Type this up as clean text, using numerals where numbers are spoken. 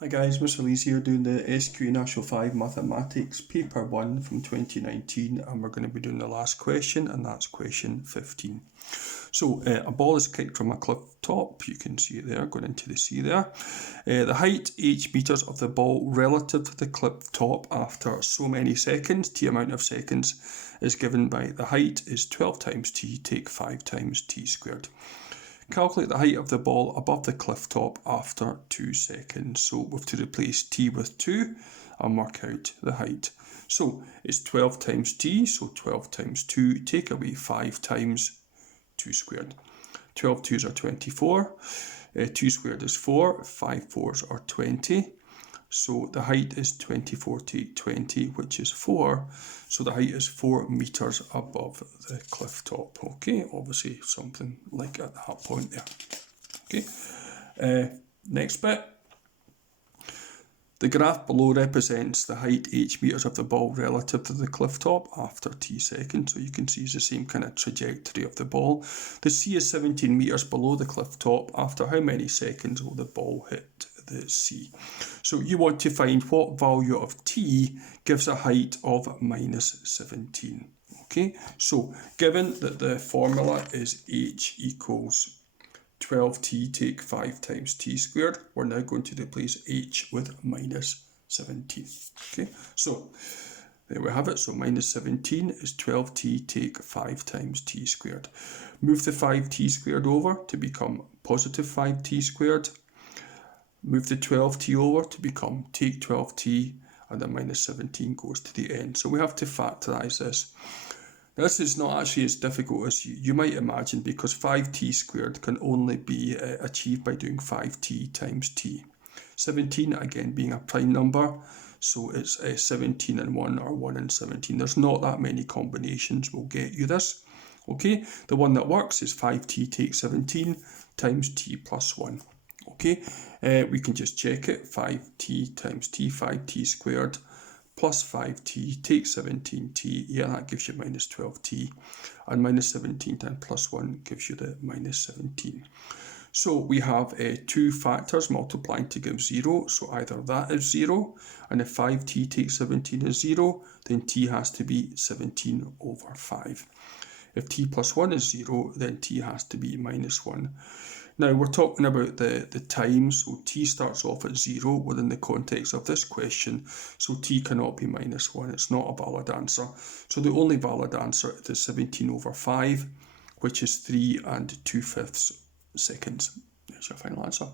Hi guys, Mr. Lee's here doing the SQA National 5 Mathematics Paper 1 from 2019, and we're going to be doing the last question, and that's question 15. So a ball is kicked from a cliff top, you can see it there, going into the sea there. The height, h meters of the ball relative to the cliff top after so many seconds, t amount of seconds, is given by the height is 12 times t, take 5 times t squared. Calculate the height of the ball above the cliff top after 2 seconds. So we have to replace t with 2 and work out the height. So it's 12 times t, so 12 times 2, take away 5 times 2 squared. 12 2s are 24, 2 squared is 4, 5 4s are 20. So the height is 24 take 20, which is 4. So the height is 4 meters above the cliff top. Okay, obviously something like at that point there. Okay, next bit. The graph below represents the height h meters of the ball relative to the cliff top after t seconds. So you can see it's the same kind of trajectory of the ball. The sea is 17 meters below the cliff top. After how many seconds will the ball hit the sea? So you want to find what value of t gives a height of minus 17. Okay, so given that the formula is h equals 12t take 5 times t squared, we're now going to replace h with minus 17. Okay, so there we have it. So minus 17 is 12t take 5 times t squared. Move the 5t squared over to become positive 5t squared. Move the 12t over to become take 12t, and then minus 17 goes to the end. So we have to factorise this. Now, this is not actually as difficult as you might imagine, because 5t squared can only be achieved by doing 5t times t. 17 again being a prime number, so it's 17 and 1 or 1 and 17. There's not that many combinations will get you this. Okay, the one that works is 5t take 17 times t plus 1. Okay, we can just check it. 5t times t, 5t squared plus 5t, take 17t, yeah, that gives you minus 12t, and minus 17 times plus 1 gives you the minus 17. So we have two factors multiplying to give 0, so either that is 0, and if 5t takes 17 is 0, then t has to be 17 over 5. If t plus 1 is 0, then t has to be minus 1. Now we're talking about the time, so t starts off at 0 within the context of this question, so t cannot be minus 1, it's not a valid answer. So the only valid answer is 17 over 5, which is 3 2/5 seconds. There's your final answer.